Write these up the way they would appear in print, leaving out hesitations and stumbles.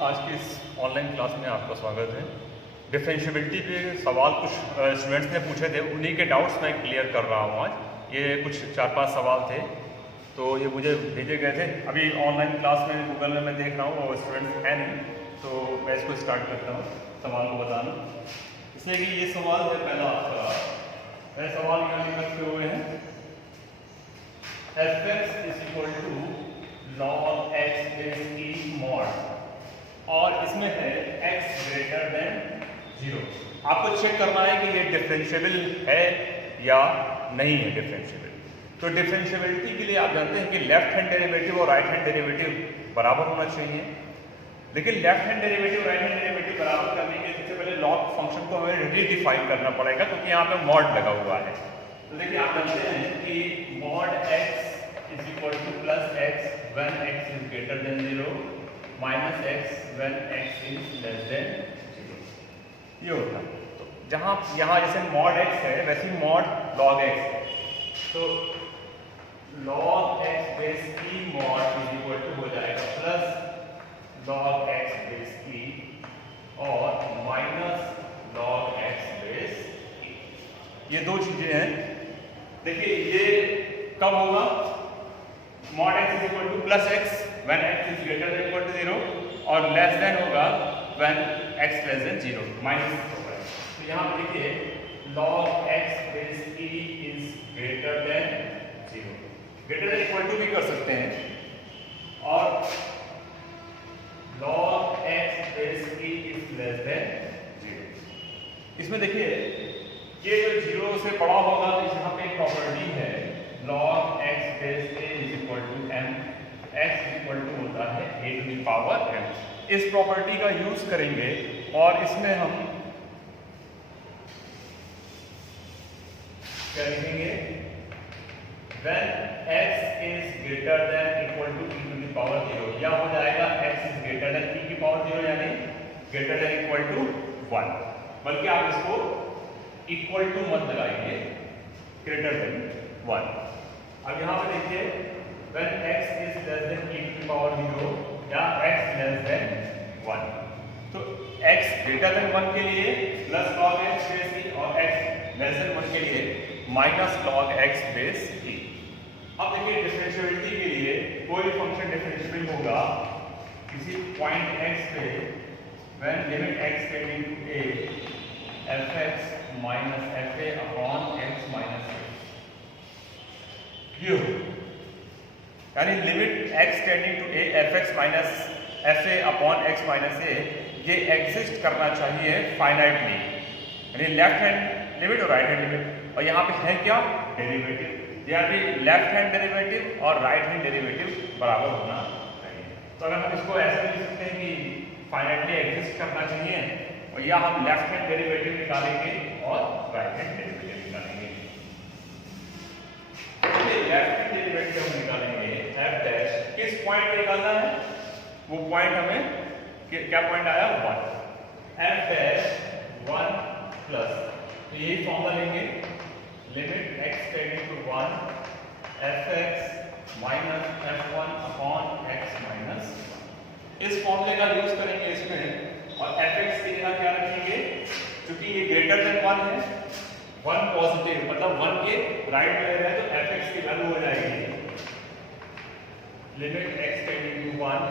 आज की इस ऑनलाइन क्लास में आपका स्वागत है। डिफरेंशियबिलिटी पे सवाल कुछ स्टूडेंट्स ने पूछे थे, उन्हीं के डाउट्स मैं क्लियर कर रहा हूँ आज। ये कुछ 4-5 सवाल थे तो ये मुझे भेजे गए थे। अभी ऑनलाइन क्लास में गूगल में मैं देख रहा हूँ वो स्टूडेंट्स हैं नहीं, तो मैं इसको स्टार्ट करता हूँ सवाल को बताना। इसलिए कि ये सवाल है पहला आपका, वह सवाल यहाँ लिखे हुए हैं fx is equal to log x base e mod और इसमें है x ग्रेटर देन 0। आपको चेक करना है कि ये डिफरेंशिएबल है या नहीं है डिफरेंशिएबल। तो डिफरेंशिएबिलिटी के लिए आप जानते हैं कि लेफ्ट हैंड डेरिवेटिव और राइट हैंड डेरिवेटिव बराबर होना चाहिए। लेकिन left hand derivative right hand derivative बराबर करने के लिए सबसे पहले log फंक्शन को हमें रीडिफाइन करना पड़ेगा, क्योंकि यहाँ पे मॉड लगा हुआ है। तो देखिए आप जानते हैं कि mod x is equal to plus x when x is greater than 0 minus x when x is less than 0। ये होता है। तो जहाँ यहाँ जैसे मॉड x है वैसे ही मॉड log x है। तो log x base e mod is equal to हो जाएगा plus log x base e और minus log x base e। ये दो चीजें हैं। देखिए ये कब होगा? Mod x is equal to plus x when x is greater than equal to 0 और लेस देन होगा when x less than 0 minus होगा। तो यहाँ पे देखिए log x base e is greater than 0, greater than equal to भी कर सकते हैं, और log x base e is less than 0। इसमें देखिए ये जो 0 से बड़ा होगा तो यहाँ पे एक प्रॉपर्टी है log x base a is equal to m, x equal to होता है a to the power m। इस प्रॉपर्टी का यूज करेंगे और इसमें हम क्या लिखेंगे? when x is greater than equal to e to the power 0, या हो जाएगा x is greater than e की पावर 0 यानी greater than equal to 1। बल्कि आप इसको इक्वल टू मत लगाएंगे, greater than 1। अब यहाँ पे देखिए when x is less than e to the power 0 या x less than 1, तो x greater than 1 के लिए plus log x base e और x less than 1 के लिए minus log x base e। अब देखिए डिफरेंशिएबिलिटी के लिए कोई फंक्शन डिफरेंशिएबल होगा किसी पॉइंट x पे when limit x tending to a fx minus fa upon x minus a। यानी limit x tending to a fx minus fa upon x minus a ये एग्जिस्ट करना चाहिए फाइनाइटली, यानी left hand limit और right hand limit. और यहाँ पे है क्या? डेरिवेटिव, यानी लेफ्ट हैंड डेरिवेटिव और राइट हैंड डेरिवेटिव बराबर होना चाहिए। तो अगर हम इसको ऐसे लिख सकते हैं कि फाइनाइटली एग्जिस्ट करना चाहिए, और या हम लेफ्ट हैंड डेरिवेटिव निकालेंगे और राइट हैंड डेरिवेटिव निकालेंगे। लेफ्ट हैंड डेरिवेटिव हम निकालेंगे f डैश, किस पॉइंट पे निकालना है? वो पॉइंट हमें क्या पॉइंट आया? 1। f डैश 1 प्लस, तो यही फॉर्मूला लेंगे limit x tending to 1 fx minus f1 upon x minus 1। इस फॉर्मूले का यूज करेंगे इसमें, और fx की जगह क्या रखेंगे? क्योंकि ये ग्रेटर देन 1 है, 1 पॉजिटिव मतलब 1 के राइट में रहे तो fx की वैल्यू हो जाएगी limit x tending to 1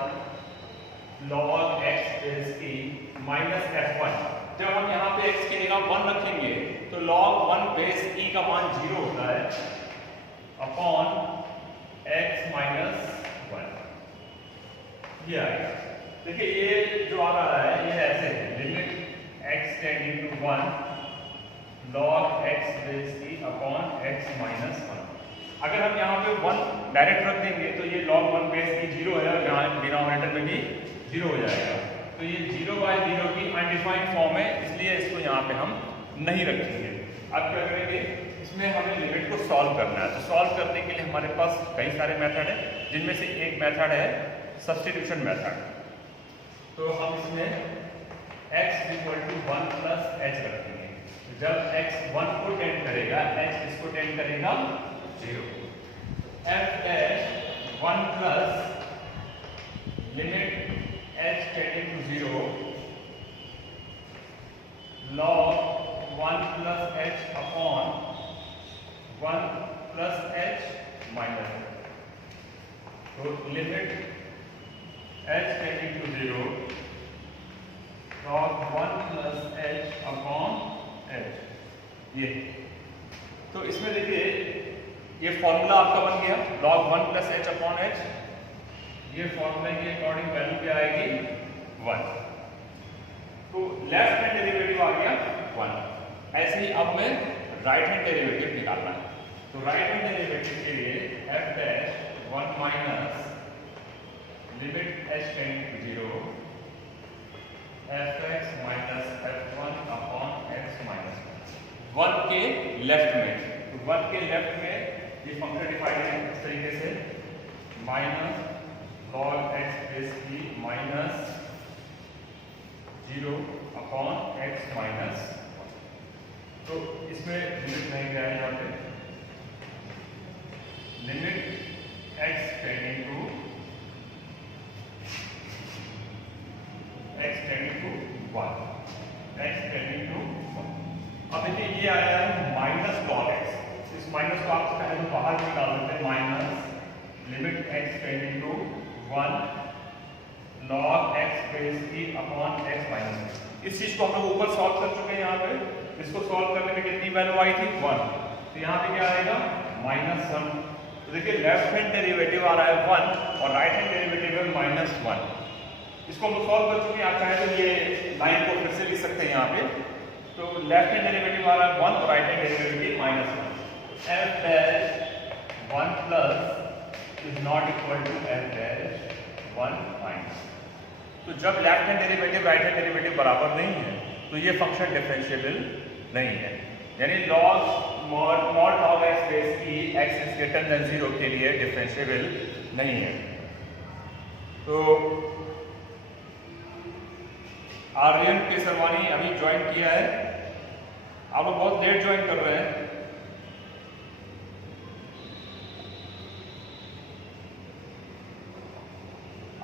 log x base e minus f1। जब हम यहाँ पे x की जगह 1 रखेंगे तो log 1 बेस e का मान 0 होता है अपॉन x माइनस 1। ये आएगा। देखिए ये जो आ रहा है ये ऐसे है limit x tending to 1 log x base e upon x minus 1। अगर हम यहाँ पे 1 डायरेक्ट रख देंगे तो ये log 1 बेस e 0 है और यहाँ डिनोमिनेटर में भी 0 हो जाएगा। तो ये 0/0 की अनडिफाइंड फॉर्म है, इसलिए इसको यहाँ पे हम नहीं रखेंगे। अब क्या करेंगे? इसमें हमें लिमिट को सॉल्व करना है। तो सॉल्व करने के लिए हमारे पास कई सारे मेथड हैं, जिनमें से एक मेथड है सब्स्टिट्यूशन मेथड। तो हम इसमें x equal to 1 plus h रखेंगे। जब x 1 को टेंड करेगा h इसको टेंड करेगा 0। f dash 1 plus limit h tending to 0 log 1 plus h upon 1 plus h minus h। तो limit h tending to 0 log 1 plus h upon h। ये तो इसमें देखिए ये फॉर्मूला आपका बन गया log 1 plus h upon h। ये फॉर्मूला के अकॉर्डिंग वैल्यू क्या आएगी 1। तो लेफ्ट हैंड डेरिवेटिव आ गया 1। ऐसे ही अब मैं राइट हैंड डेरिवेटिव निकालना है। तो राइट हैंड डेरिवेटिव के लिए f dash 1 minus limit h tending to 0 fx minus f1 upon x minus 1 के लेफ्ट में। तो 1 के लेफ्ट में ये फंक्शन डिफाइन है इस तरीके से माइनस log x बेस की माइनस 0 अपॉन x माइनस। तो इसमें लिमिट नहीं गया है यहाँ पे limit x tending to x tending to 1 x tending to 1। अब देखिए ये आया है माइनस log x। इस माइनस को आप पहले तो बाहर निकाल देते हैं minus limit x tending to 1 log x base की अपॉन x माइनस। इस चीज को हम लोग ऊपर सॉल्व कर चुके हैं। यहाँ पे इसको सॉल्व करने में कितनी वैल्यू आई थी 1। तो यहाँ पे क्या आएगा माइनस 1। तो देखिए लेफ्ट हैंड डेरिवेटिव आ रहा है 1 और राइट हैंड डेरिवेटिव है माइनस 1। इसको हम लोग सॉल्व कर चुके हैं। आप चाहे तो ये लाइन को फिर से लिख सकते हैं यहाँ पे। तो लेफ्ट हैंड डेरिवेटिव आ रहा है 1 और right hand derivative minus 1। f dash 1 plus is not equal to f dash 1 minus. तो जब left hand derivative right hand derivative बराबर नहीं है तो ये फंक्शन डिफरेंशिएबल नहीं है। यानी मॉड log x बेस की x इज ग्रेटर देन 0 के लिए डिफरेंशिएबल नहीं है। तो आर्यन केसरवानी अभी ज्वाइन किया है। आप लोग बहुत लेट ज्वाइन कर रहे हैं।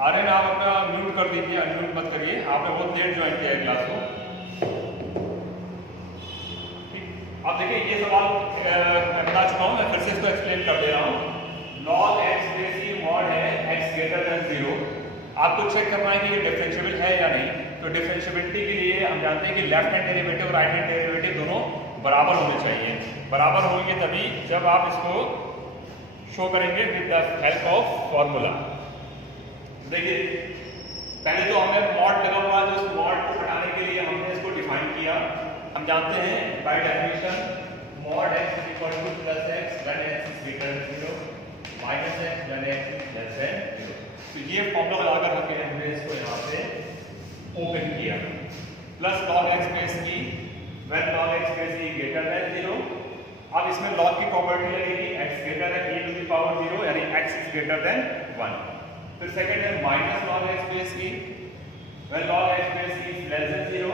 आर्यन आप अपना म्यूट कर दीजिए, अनम्यूट मत करिए। आपने बहुत लेट ज्वाइन किया है क्लास को। ठीक, अब देखिए ये सवाल मैं बता चुका हूँ, मैं फिर से इसको एक्सप्लेन कर दे रहा हूँ। log x बेस की मॉड है x ग्रेटर देन 0। आपको चेक करना है कि ये डिफरेंशिएबल है या नहीं। तो डिफरेंशिएबिलिटी के लिए हम जानते हैं कि left hand derivative right hand derivative दोनों बराबर होने चाहिए। बराबर होंगे तभी जब आप इसको शो करेंगे with the help of formula. देखिए पहले तो हमें मॉड लगा हुआ है, तो इस मॉड को हटाने के लिए हमने इसको डिफाइन किया। हम जानते हैं by definition mod x is equal to plus x when x is greater than 0 minus x when x is less than 0। तो ये फॉर्मूला लगाकर हमने इसको यहाँ पे ओपन किया। प्लस log x बेस की व्हेन log x बेस की ग्रेटर देन 0। अब इसमें log की प्रॉपर्टी लगेगी x greater than e to the power 0 यानी x इज ग्रेटर देन 1। फिर सेकंड है माइनस log x बेस की व्हेन log x बेस की is less than 0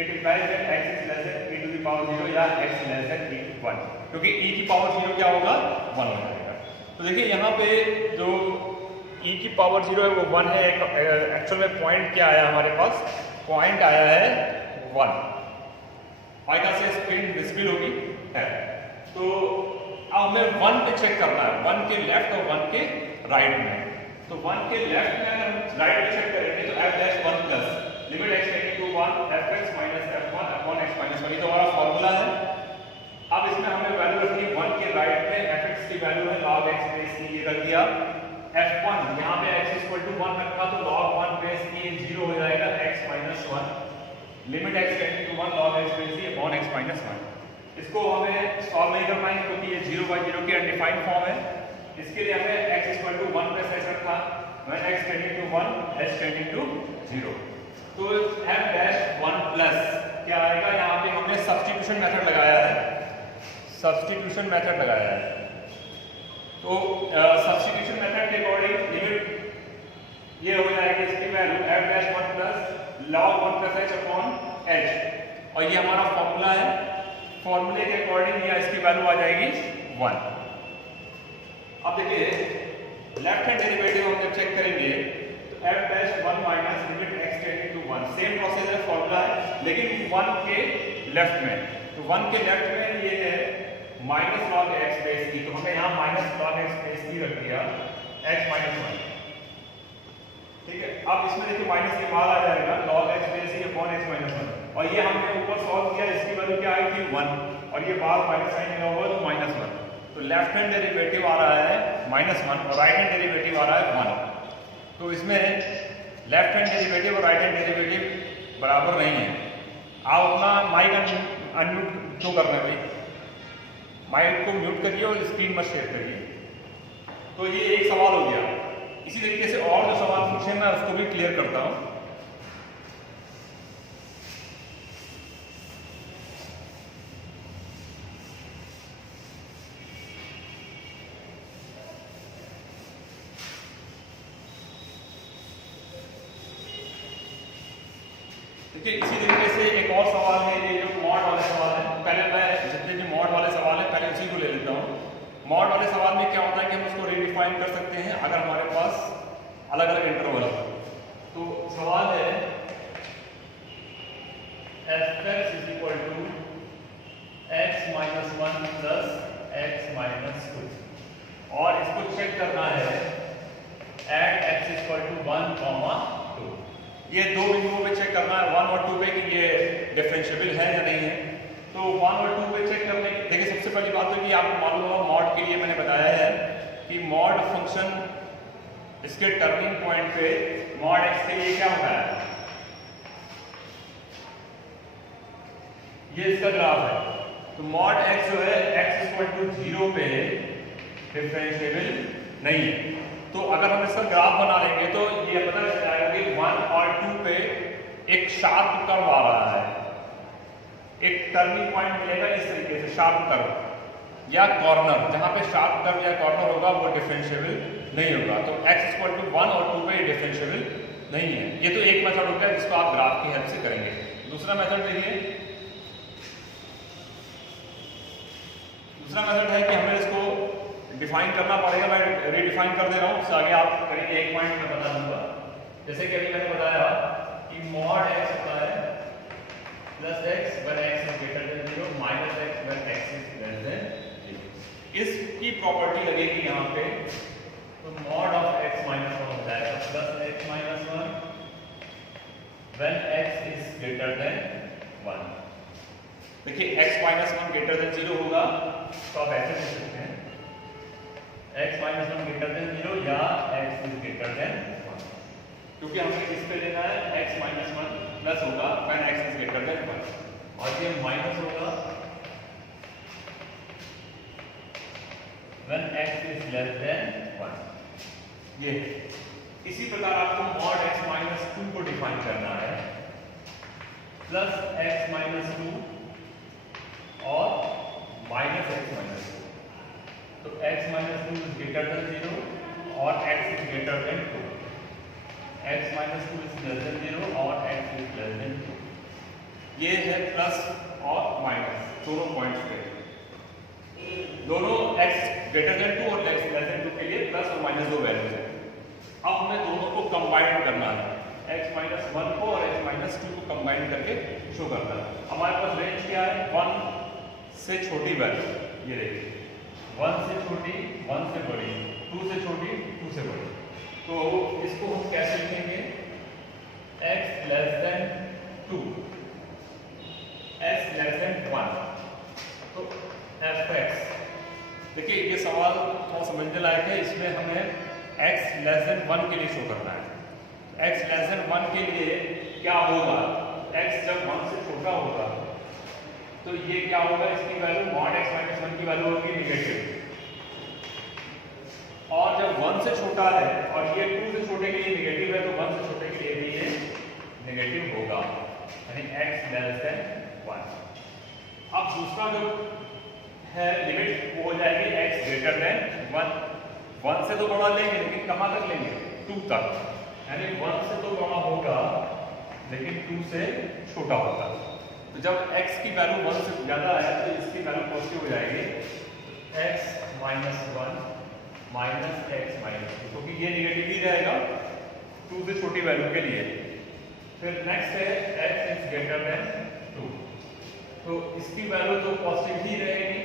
it implies that x is less than e to the power 0 या x less than e 1, क्योंकि e की power 0 क्या होगा 1 हो जाएगा। तो देखिए यहाँ पे जो e की पावर 0 है वो 1 है। एक्चुअल में पॉइंट क्या आया हमारे पास, पॉइंट आया है 1। आएगा से स्क्रीन विजिबल होगी है। तो अब हमें 1 पे चेक करना है, 1 के लेफ्ट और 1 के राइट में। तो 1 के लेफ्ट में अगर हम राइट में चेक करेंगे तो f dash 1 plus limit x tending to 1 fx minus f1 upon x minus 1। ये तो हमारा फॉर्मूला है। अब इसमें हमें वैल्यू रखनी 1 के राइट में fx की वैल्यू है log x बेस की, ये रख दिया। f1 यहाँ पे x इक्वल टू 1 रखा तो log 1 बेस की 0 हो जाएगा x minus 1 limit x tending to 1 log x base की अपॉन x माइनस 1। इसको हमें सॉल्व नहीं कर पाएंगे क्योंकि ये 0/0 की अनडिफाइंड फॉर्म है। इसके लिए हमें x equal to 1 plus h रखा when x tending to 1 h tending to 0। तो f डैश 1 प्लस क्या आएगा, यहाँ पे हमने सब्स्टिट्यूशन मेथड लगाया है। सब्स्टिट्यूशन मेथड लगाया है तो सब्स्टिट्यूशन मेथड के अकॉर्डिंग लिमिट ये हो जाएगी इसकी value f dash 1 plus log 1 plus h upon h, और ये हमारा फॉर्मूला है। फॉर्मूले के अकॉर्डिंग ये इसकी वैल्यू आ जाएगी 1। अब देखिए लेफ्ट हैंड डेरिवेटिव हम जब चेक करेंगे तो f dash 1 minus limit x tending to 1, same process है, फॉर्मूला है, लेकिन 1 के लेफ्ट में। तो 1 के लेफ्ट में ये है माइनस लॉग x बेस की, तो हमने यहाँ माइनस लॉग x बेस की रख दिया x माइनस 1, ठीक है। अब इसमें देखिए माइनस के बाद आ जाएगा log x बेस की अपॉन x माइनस 1, और ये हमने ऊपर सॉल्व किया, इसकी वैल्यू क्या आई थी 1, और ये बाद माइनस साइन लगा हुआ तो माइनस 1, तो लेफ्ट हैंड डेरिवेटिव आ रहा है -1 और राइट हैंड डेरिवेटिव आ रहा है 1। तो इसमें लेफ्ट हैंड डेरिवेटिव और राइट हैंड डेरिवेटिव बराबर नहीं है। आप अपना माइक अनम्यूट क्यों कर रहे हैं भाई, माइक को म्यूट करिए और स्क्रीन मत शेयर करिए। तो ये एक सवाल हो गया। इसी तरीके से और जो सवाल पूछे मैं उसको भी क्लियर करता हूँ। देखिए इसी तरीके से एक और सवाल है, ये जो मॉड वाले सवाल है। पहले मैं जितने भी मॉड वाले सवाल है पहले उसी को ले लेता हूँ। मॉड वाले सवाल में क्या होता है कि हम उसको रीडिफाइन कर सकते हैं अगर हमारे पास अलग अलग इंटरवल है। तो सवाल है f(x) is equal to x minus 1 plus x minus 2, और इसको चेक करना है एट x इक्वल टू 1, 2। ये दो बिंदुओं पे चेक करना है 1 और 2 पे कि ये डिफरेंशिएबल है या नहीं है। तो 1 और 2 पे चेक करने की देखिए सबसे पहली बात तो कि आपको मालूम होगा मॉड के लिए मैंने बताया है कि मॉड फंक्शन इसके टर्निंग पॉइंट पे मॉड x के लिए क्या होता है, ये इसका ग्राफ है। तो मॉड x जो है x इक्वल टू 0 पे डिफरेंशिएबल नहीं है। तो अगर हम इसका ग्राफ बना लेंगे तो ये पता चल जाएगा कि 1 और 2 पे एक शार्प कर्व आ रहा है, एक टर्निंग पॉइंट मिलेगा इस तरीके से शार्प कर्व या कॉर्नर, जहां पे शार्प कर्व या कॉर्नर होगा वो डिफरेंशिएबल नहीं होगा। तो x इक्वल टू 1 और 2 पे डिफरेंशिएबल नहीं है। ये तो एक मेथड होता है जिसको आप ग्राफ की हेल्प से करेंगे। दूसरा मेथड देखिए, दूसरा मेथड है कि हमें इसको डिफाइन करना पड़ेगा। मैं रीडिफाइन कर दे रहा हूँ, उससे आगे आप करेंगे, एक पॉइंट मैं बता दूंगा। जैसे कि अभी मैंने बताया कि मॉड x होता है plus x when x is greater than 0 minus x when x is less than 0। इसकी प्रॉपर्टी लगेगी यहाँ पे, तो मॉड ऑफ x माइनस 1 हो जाएगा plus x minus 1 when x is greater then 1। देखिए x माइनस 1 ग्रेटर देन 0 होगा तो आप ऐसे लिख सकते हैं x माइनस 1 ग्रेटर देन 0 या x इज ग्रेटर देन 1, क्योंकि हमें इस पे लेना है x माइनस 1 प्लस होगा when x is greater then 1, और ये माइनस होगा when x is less then 1। ये इसी प्रकार आपको मॉड x माइनस 2 को डिफाइन करना है प्लस x माइनस 2 और माइनस x माइनस 2। तो x minus 2 is greater than 0 और x is greater then 2, x minus 2 is less than 0 और x इज लेस देन 2। ये है प्लस और माइनस दोनों पॉइंट्स पे, दोनों x ग्रेटर देन 2 और x लेस देन 2 के लिए प्लस और माइनस दो वैल्यूज हैं। अब हमें दोनों को कंबाइन करना है, x माइनस 1 को और x माइनस 2 को कंबाइन करके शो करना है। हमारे पास रेंज क्या है, 1 से छोटी वैल्यू, ये देखिए 1 से छोटी 1 से बड़ी, 2 से छोटी 2 से बड़ी। तो इसको हम कैसे लिखेंगे, x less then 2 x less then 1, तो f(x). देखिए ये सवाल थोड़ा समझने लायक है, इसमें हमें x लेस देन 1 के लिए शो करना है। x लेस देन 1 के लिए क्या होगा, x जब 1 से छोटा होगा तो ये क्या होगा, इसकी वैल्यू मॉड x माइनस 1 की वैल्यू होगी नेगेटिव, और जब 1 से छोटा है और ये 2 से छोटे के लिए नेगेटिव है तो 1 से छोटे के लिए भी ये नेगेटिव होगा, यानी x लेस देन 1। अब दूसरा जो है लिमिट वो हो जाएगी x ग्रेटर देन 1। 1 से तो बड़ा लेंगे लेकिन कहाँ तक लेंगे, 2 तक, यानी 1 से तो बड़ा होगा लेकिन 2 से छोटा होगा। तो जब x की वैल्यू 1 से ज़्यादा है तो इसकी वैल्यू पॉजिटिव हो जाएगी, x minus 1 minus x minus 2, क्योंकि ये नेगेटिव ही रहेगा 2 से छोटी वैल्यू के लिए। फिर नेक्स्ट है x इज ग्रेटर देन 2, तो इसकी वैल्यू तो पॉजिटिव ही रहेगी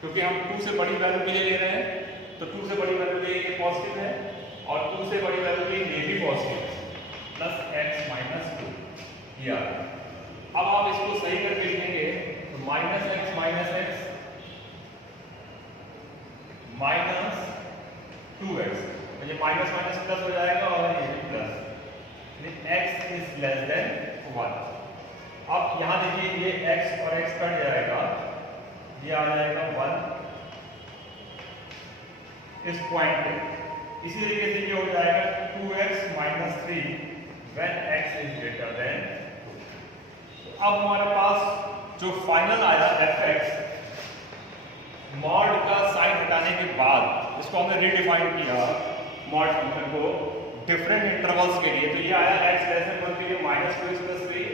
क्योंकि हम 2 से बड़ी वैल्यू के लिए ले रहे हैं, तो 2 से बड़ी वैल्यू के लिए ये पॉजिटिव है और 2 से बड़ी वैल्यू के लिए ये भी पॉजिटिव है, प्लस x माइनस 2 ये आ गया। अब आप इसको सही करके लिखेंगे तो माइनस x माइनस 2x, तो ये माइनस माइनस प्लस हो जाएगा और ये भी plus, x is less then 1। अब यहाँ देखिए ये x और x कट जाएगा, ये आ जाएगा 1 इस पॉइंट पे। इसी तरीके से ये हो जाएगा 2x minus 3 when x is greater then 2। अब हमारे पास जो फाइनल आया fx, मॉड का साइन हटाने के बाद इसको हमने रीडिफाइन किया मॉड फंक्शन को डिफरेंट इंटरवल्स के लिए, तो ये आया x लेस देन 1 के लिए -2x प्लस 3,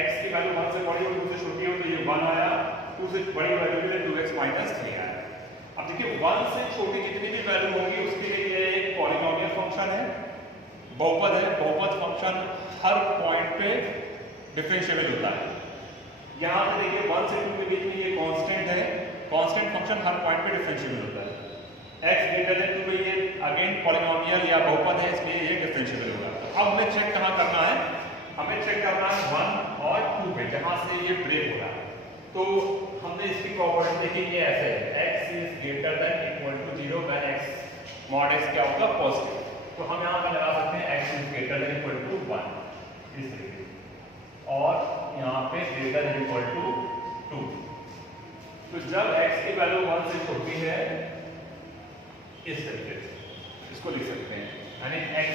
x की वैल्यू 1 से बड़ी और 2 से छोटी हो तो ये 1 आया, 2 से बड़ी वैल्यू के लिए 2x माइनस 3 आया। अब देखिए 1 से छोटी जितनी भी वैल्यू होगी उसके लिए ये एक पॉलिनोमियल फंक्शन है, बहुपद है। बहुपद फंक्शन हर पॉइंट पे डिफरेंशिएबल होता है। यहाँ पे देखिए 1 से 2 के बीच में ये कांस्टेंट है, कांस्टेंट फंक्शन हर पॉइंट पे डिफरेंशिएबल होता है। x ग्रेटर देन 2 पे ये अगेन पॉलिनोमियल या बहुपद है, इसलिए ये डिफरेंशिएबल होगा। अब हमें चेक कहाँ करना है, हमें चेक करना है 1 और 2 पे, जहाँ से ये ब्रेक हो रहा है। तो हमने इसकी प्रॉपर्टी देखी, ये ऐसे है x is greater than equal to 0 when x mod x क्या होगा पॉजिटिव, तो हम यहाँ पे लगा सकते हैं x is greater than equal to 1 इस तरीके, और यहाँ पे ग्रेटर देन इक्वल टू 2। तो जब x की वैल्यू 1 से छोटी है इस तरीके से इसको लिख सकते हैं, यानी x।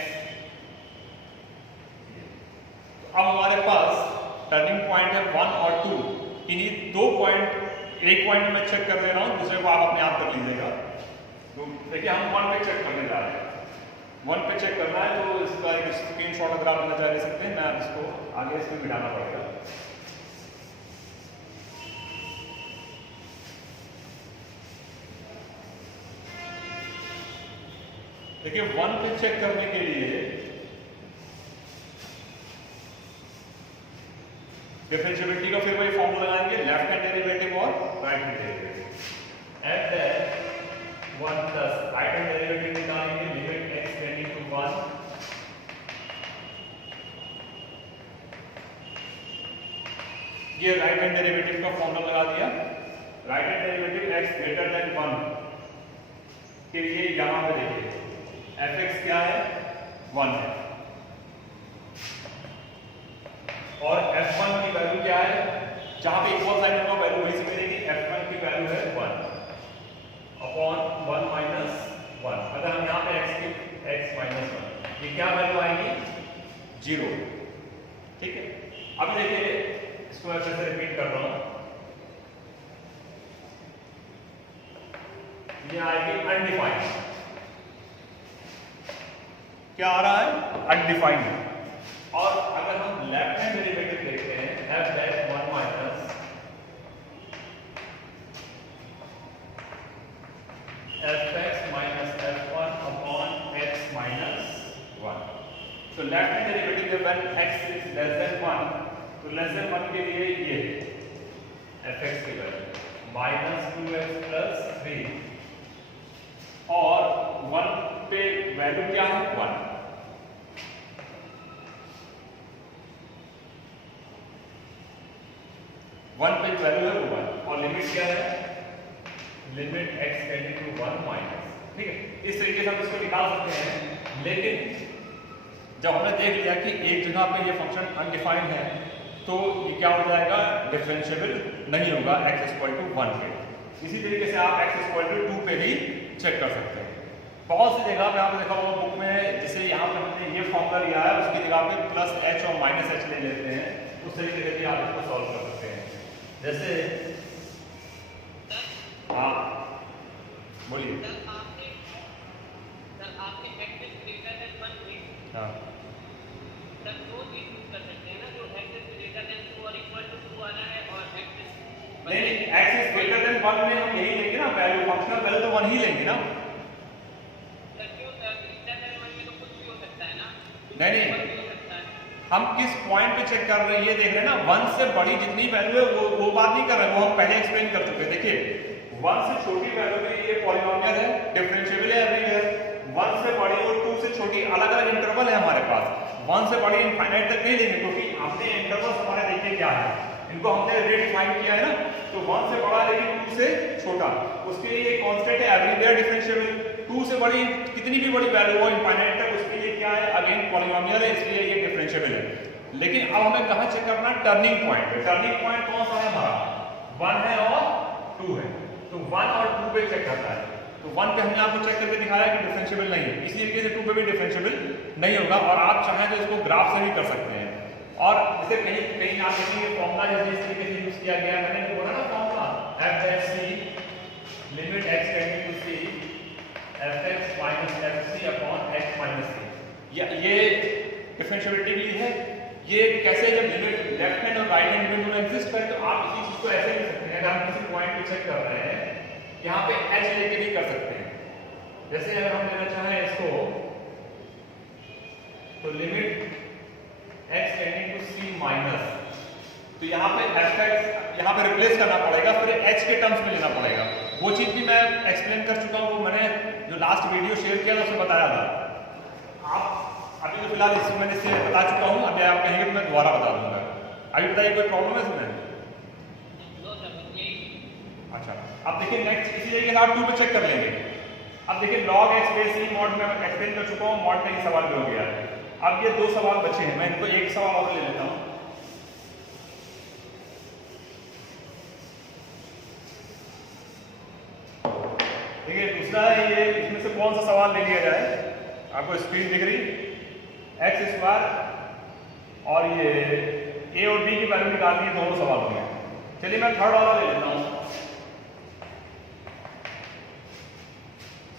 तो अब हमारे पास टर्निंग पॉइंट है 1 और 2, इन्हीं दो पॉइंट, एक पॉइंट में चेक कर दे रहा हूं, दूसरे को आप अपने आप कर लीजिएगा। तो देखिए हम 1 पे चेक करने जा रहे हैं, 1 पे चेक करना है, तो इसका एक स्क्रीनशॉट अगर आप लेना चाह ले सकते हैं, मैं इसको आगे इसमें मिटाना पड़ेगा। देखिए 1 पे चेक करने के लिए डिफरेंशिएबिलिटी का फिर वही फॉर्मूला लगाएंगे, लेफ्ट हैंड डेरिवेटिव और right hand derivative. f dash 1 plus right hand derivative निकालेंगे, लिमिट x टेंडिंग टू 1, ये राइट हैंड डेरिवेटिव का फॉर्मूला लगा दिया। Right hand derivative x greater then 1 के लिए यहां पे देखिए fx क्या है 1 है, और f1 की वैल्यू क्या है, जहां पे इक्वल साइन होगा वैल्यू वही से मिलेगी, f1 की वैल्यू है 1 अपॉन 1 माइनस 1। अगर हम यहाँ पे x की x माइनस 1, ये क्या वैल्यू आएगी 0, ठीक है। अब देखिए इसको मैं फिर से रिपीट कर रहा हूं, ये आएगी अनडिफाइंड, क्या आ रहा है अनडिफाइंड। और अगर हम लेफ्ट हैंड डेरिवेटिव देखते हैं f dash 1 minus fx minus f1 upon x minus 1, तो left hand derivative when x is less then 1, तो लेस देन 1 के लिए ये fx की वैल्यू माइनस 2x प्लस 3, और 1 पे वैल्यू क्या है 1, पे वैल्यू है 1, और लिमिट क्या है, limit x tending to 1 minus, ठीक है। इस तरीके से हम इसको निकाल सकते हैं, लेकिन जब हमने देख लिया कि एक जगह पे ये फंक्शन अनडिफाइंड है, तो ये क्या हो जाएगा डिफरेंशिएबल नहीं होगा x इक्वल टू 1 पे। इसी तरीके से आप x इक्वल टू 2 पे भी चेक कर सकते हैं। बहुत सी जगह पे आपने देखा होगा बुक में, जैसे यहाँ पे हमने ये फॉर्मूला लिया है, उसकी जगह पे प्लस h और माइनस h ले लेते हैं, उस तरीके से आप इसको सॉल्व कर सकते हैं। जैसे हाँ बोलिए, आपने x इज ग्रेटर देन 1 में, हाँ सर दो चीज यूज कर सकते हैं ना, जो x इज ग्रेटर देन 2 और इक्वल टू 2 आना है, और x इज नहीं, x इज ग्रेटर देन 1 में हम यही लेंगे ना, वैल्यू फंक्शनल वैल्यू तो 1 ही लेंगे ना। सर क्यों सर, ग्रेटर देन 1 में तो कुछ भी हो सकता है ना। नहीं हो सकता है। हम किस पॉइंट पे चेक कर रहे हैं ये देख रहे हैं ना। 1 से बड़ी जितनी वैल्यू है वो बात नहीं कर रहे हैं, वो हम पहले एक्सप्लेन कर चुके हैं। देखिए 1 से छोटी वैल्यू में ये पॉलिनोमियल है, डिफरेंशिएबल है एवरीवेयर। 1 से बड़ी और 2 से छोटी अलग अलग इंटरवल है हमारे पास। 1 से बड़ी इनफाइनाइट तक नहीं लेंगे क्योंकि हमने इंटरवल हमारे देखिए क्या है, इनको हमने रेडिफाइन किया है ना। तो 1 से बड़ा लेकिन 2 से छोटा, उसके लिए एक कांस्टेंट है एवरीवेयर डिफरेंशिएबल। 2 से बड़ी कितनी भी बड़ी वैल्यू हो इनफाइनाइट तक, उसके लिए क्या है, अगेन पॉलिनोमियल है, इसलिए ये डिफरेंशिएबल है। लेकिन अब हमें कहां चेक करना है, टर्निंग पॉइंट पे। टर्निंग पॉइंट कौन सा है हमारा, 1 है और 2 है। तो 1 और 2 पे चेक करना है। तो 1 पे हमने आपको चेक करके दिखाया कि डिफरेंशिएबल नहीं है, इसी तरीके से 2 पे भी डिफरेंशिएबल नहीं होगा। और आप चाहें तो इसको ग्राफ से भी कर सकते हैं। और जैसे कहीं कहीं आप देखेंगे फॉर्मूला जैसे इस तरीके से यूज किया गया, मैंने बोला ना formula f(c) limit x tending to c fx minus fc upon x minus c। ये डिफरेंशिएबिलिटी के लिए है। ये कैसे, जब लिमिट लेफ्ट हैंड और राइट हैंड दोनों एग्जिस्ट करे तो आप इसी चीज को ऐसे लिख सकते हैं। अगर हम किसी पॉइंट पे चेक कर रहे हैं, यहाँ पे h लेके भी कर सकते हैं। जैसे अगर हम लेना चाहें इसको, तो limit x tending to c minus, तो यहाँ पे fx यहाँ पे रिप्लेस करना पड़ेगा, फिर h के टर्म्स में लेना पड़ेगा। वो चीज भी मैं एक्सप्लेन कर चुका हूँ, वो मैंने जो लास्ट वीडियो शेयर किया था उसमें बताया था। आप अभी तो फिलहाल इसमें मैंने इससे बता चुका हूँ, अभी आप कहेंगे तो मैं दोबारा बता दूंगा। अभी बताइए कोई प्रॉब्लम है इसमें? अच्छा, अब देखिए नेक्स्ट इसी तरीके से आप 2 पे चेक कर लेंगे। अब देखिए log x base c mod में एक्सप्लेन कर चुका हूँ, मॉड का ये सवाल भी हो गया। अब ये 2 सवाल बचे हैं, मैं इनको एक सवाल और ले लेता हूँ। देखिए दूसरा है ये, इसमें से कौन सा सवाल ले लिया जाए, आपको स्क्रीन दिख रही, एक्स स्क्वायर और ये ए और बी की वैल्यू निकालनी है, दोनों सवाल हो गए। चलिए मैं थर्ड वाला ले लेता हूँ,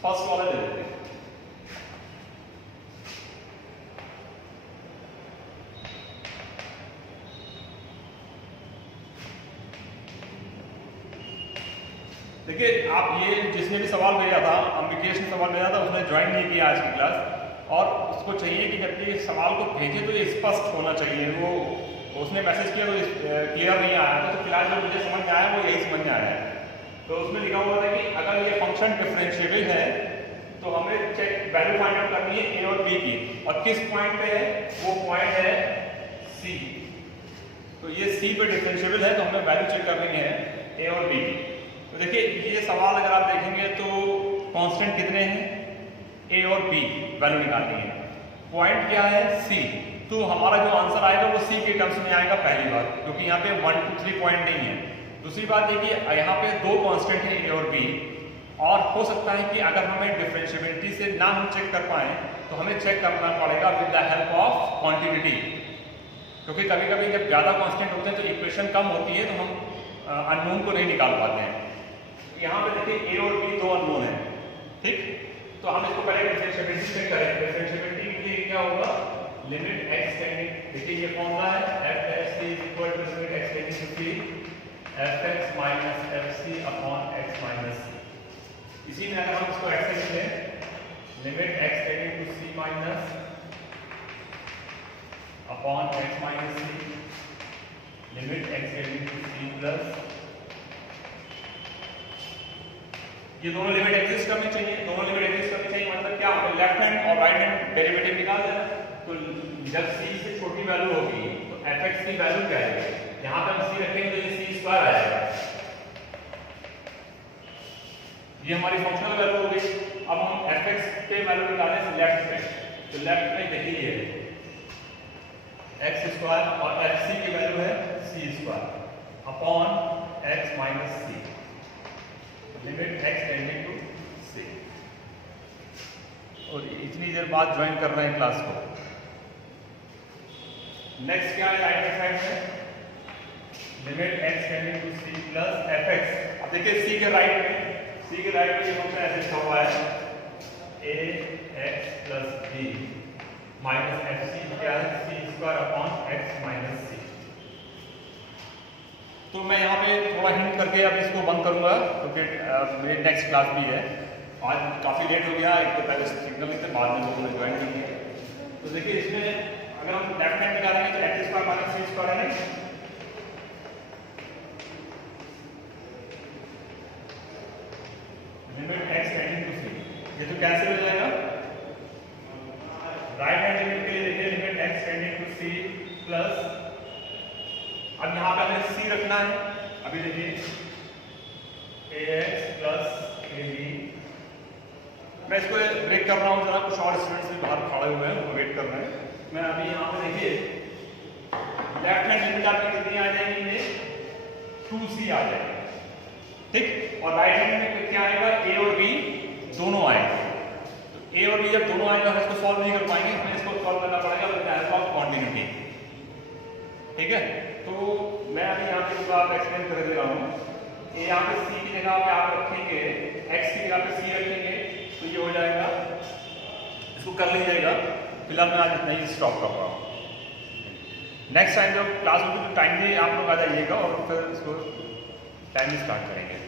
फर्स्ट वाला ले लेते हैं। देखिए आप ये जिसने भी सवाल भेजा था, अम्बिकेश ने सवाल भेजा था, उसने ज्वाइन नहीं किया आज की क्लास और उसको चाहिए कि जब ये सवाल को भेजे तो ये स्पष्ट होना चाहिए। वो उसने मैसेज किया तो क्लियर नहीं आया था, तो फिलहाल जो मुझे समझ में आया वो यही समझ में आया है। तो उसमें लिखा हुआ था कि अगर ये फंक्शन डिफरेंशिएबल है तो हमें चेक वैल्यू फाइंड आउट करनी है ए और बी की, और किस पॉइंट पे है, वो पॉइंट है सी। तो ये सी पे डिफरेंशिएबल है तो हमें वैल्यू चेक करनी है ए और बी की। तो देखिए ये सवाल अगर आप देखेंगे तो कांस्टेंट कितने हैं, ए और बी वैल्यू निकालनी है, पॉइंट क्या है सी। तो हमारा जो आंसर आएगा वो सी के टर्म्स में आएगा पहली बात, क्योंकि यहाँ पे 1 2 3 पॉइंट नहीं है। दूसरी बात देखिए यहाँ पे 2 कांस्टेंट है ए और बी, और हो सकता है कि अगर हमें डिफरेंशिएबिलिटी से ना हम चेक कर पाए तो हमें चेक करना पड़ेगा with the help of quantity, क्योंकि कभी कभी जब ज़्यादा कांस्टेंट होते हैं तो इक्वेशन कम होती है तो हम अननोन को नहीं निकाल पाते हैं। यहाँ पे देखिए ए और बी 2 अननोन है, ठीक। तो हम इसको पहले डिफरेंशिएबिलिटी चेक करें। डिफरेंशिएबिलिटी के लिए क्या होगा, लिमिट x टेंडिंग, देखिए ये फॉर्मूला है f(c) equal to limit x tending to c fx minus fc upon x minus c। इसी में अगर हम इसको एक्सटेंड करें, limit x tending to c minus upon x minus c, limit x tending to c plus, ये दोनों limit exist करनी चाहिए। दोनों लिमिट एग्जिस्ट करनी चाहिए मतलब क्या, हमें लेफ्ट हैंड और राइट हैंड डेरिवेटिव निकाल देना। तो जब c से छोटी वैल्यू होगी तो fx की वैल्यू क्या है, यहाँ पे हम c रखेंगे तो ये c स्क्वायर आएगा, ये हमारी फंक्शनल वैल्यू हो गई। अब हम fx के वैल्यू निकालें लेफ्ट में, तो लेफ्ट में देखिए x स्क्वायर और fc की वैल्यू है c square upon x minus c, limit x tending to c। और इतनी देर बाद ज्वाइन कर रहे हैं क्लास को। नेक्स्ट क्या है राइट हैंड साइड में, limit x tending to c plus fx। अब देखिए c के राइट में ये फंक्शन ऐसे लिखा हुआ है ax plus b minus fc क्या है c square upon x minus c। तो मैं यहाँ पे थोड़ा हिंट करके अब इसको बंद करूंगा क्योंकि मेरी नेक्स्ट क्लास भी है। आज काफ़ी लेट हो गया, एक तो पहले सिग्नल नहीं थे, बाद में लोगों ने ज्वाइन कर लिया। तो देखिए इसमें अगर हम लेफ्ट हैंड निकालेंगे तो एक्स स्क्वायर माइनस सी स्क्वायर है नहीं, लिमिट एक्स टेंडिंग टू सी, ये तो कैंसिल हो जाएगा। राइट हैंड लिमिट के लिए देखिए limit x tending to c plus, अब यहाँ पे हमें सी रखना है। अभी देखिए ax प्लस ab, मैं इसको ब्रेक कर रहा हूँ जरा, कुछ और स्टूडेंट्स भी बाहर खड़े हुए हैं, वो वेट कर रहे हैं। मैं अभी यहाँ पे देखिए लेफ्ट हैंड लिमिट आपकी कितनी आ जाएगी, ये 2c आ जाएगी, ठीक। और राइट हैंड में क्या आएगा, a और b दोनों आएंगे। तो a और b जब दोनों आएंगे हम इसको सॉल्व नहीं कर पाएंगे, हमें इसको सॉल्व करना पड़ेगा with the help of continuity, ठीक है। तो मैं अभी यहाँ पे बात एक्सप्लेन कर दे रहा हूँ। ये यहाँ पे c की जगह पे आप रखेंगे, x की जगह पे c रखेंगे, तो ये हो जाएगा, इसको कर लीजिएगा। फिलहाल मैं आज इतना ही स्टॉप कर रहा हूँ। नेक्स्ट टाइम जब क्लास होगी तो टाइम भी आप लोग आ जाइएगा और फिर इसको टाइम स्टार्ट करेंगे।